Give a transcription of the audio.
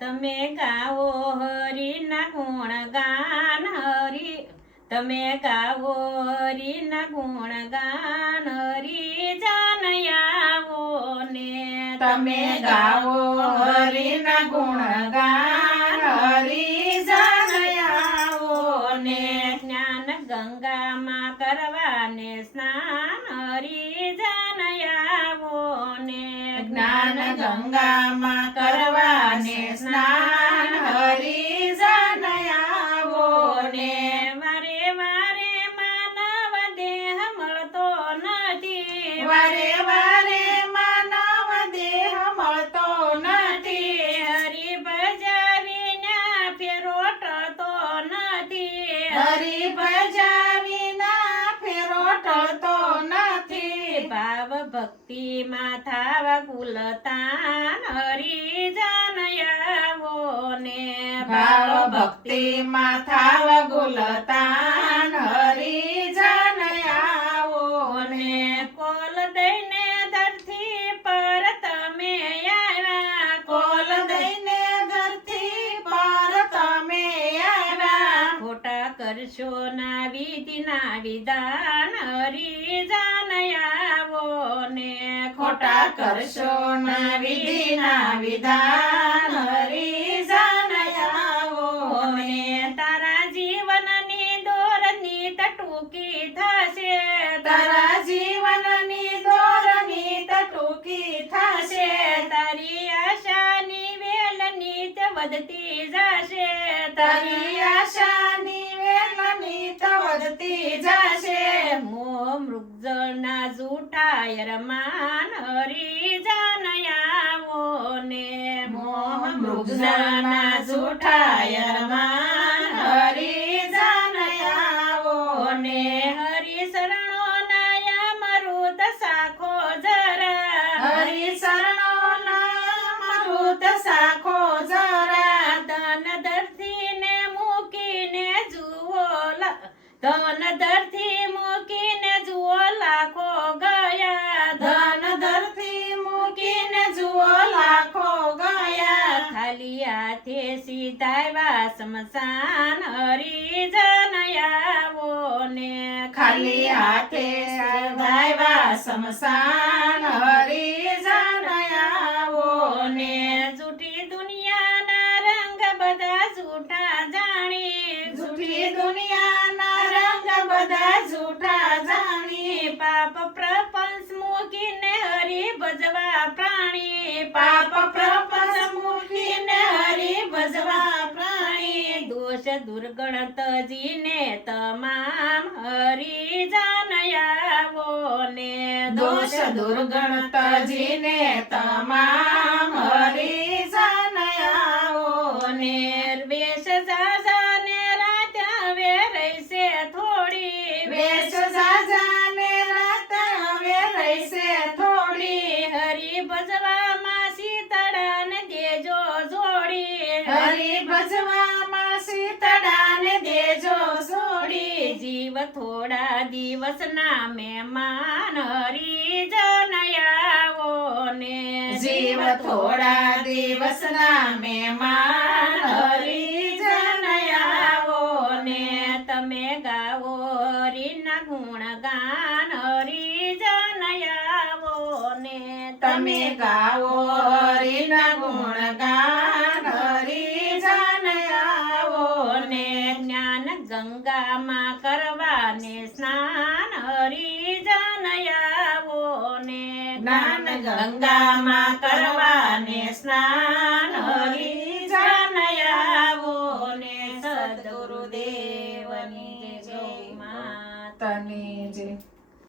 તમે ગાવો હરિના ગુણ ગાન તમે ગાવો હરિના ગુણ ગાન હરિ જન આવો ને તમે ગાવો હરિના ગુણ ગાન હરિ જન આવો ને જ્ઞાન ગંગામાં કરવાને સ્નાન હરિ જન આવો ને જ્ઞાન ગંગામાં કરવાને સ્નાન હરિ જન આવો ને વારે વારે માનવ દેહ મળતો નથી વારે વારે માનવ દેહ મળતો નથી હરિ ભજાવીને ફેરો ટળતો નથી હરિ ભજાવીના ફેરો ટળતો નથી ભાવ ભક્તિમાં થાવા કુલતાન હરિ જન આવો ને ભાવ ભક્તિમાં થાવ ગુલતાન હરિ જન આવો ને કોલ દઈને ધરતી પર તમે આવ્યા કોલ દઈને ધરતી પર તમે આવ્યા ખોટા કરશો ના વિધિના વિધાન હરિ જન આવો ને ખોટા કરશો ના વિધિના વિધાન હરિ જન આવો ને તારા જીવનની દોરની ટૂંકી થશે તારા જીવનની દોરની ટૂંકી થશે તારી આશાની વેલ નીત વધતી જશે તારી આશાની વેલની વધતી જશે મોહ મૃગજળના જૂઠા અરમાન હરિ જન આવો ને મોહ મૃગજળના જૂઠા અરમાન હરિ જન આવો ને હરિ શરણો નાયા મરુત સાખો જરા હરિ શરણો મરુત સાખો જરા ધન ધરતીને મૂકીને જુઓ ધન ધરતી મૂકીને જુઓ લાખો ગયા ધન ધરતી મૂકીને જુઓ લાખો ગયા ખાલી હાથે સીધાવ્યા સ્મશાન હરિ જન આવો ને ખાલી હાથે સદાવ્યા સ્મશાન હરિ જન આવો ને જૂઠી દુનિયાના રંગ બધા જૂઠા જાણી જૂઠી દુનિયાના રંગ બધા જૂઠા જાણી પાપ પ્રપંચ મૂકીને હરિ ભજવા પ્રાણી પાપ પ્રપંચ મૂકીને હરિ ભજવા પ્રાણી દોષ દુર્ગણ તજીને તમામ હરિ જન આવો ને દોષ દુર્ગણ તજીને તમામ હરિ જન આવો ને વેશ જાજાને રાત હવે રહેશે થોડી વેશ જાજાને રાત હવે રહેશે થોડી હરિ ભજવામાં શીતળાને દેજો જોડી હરિ ભજવામાં શીતળાને દેજો છોડી જીવ થોડા દિવસના મહેમાન હરિ જન આવો ને જીવ થોડા દિવસના મહેમાન હરિ જન આવો ને તમે ગાવો હરિના ગુણ ગાન હરિ જન આવો ને તમે ગાવો હરિના ગુણ ગાન હરિ જન આવો ને જ્ઞાન ગંગામાં કરવાને સ્નાન હરિ જન આવો ને જ્ઞાન ગંગામાં કરવાને સ્નાન હરિ જન આવો ને સદગુરુદેવની જય માતા તને જે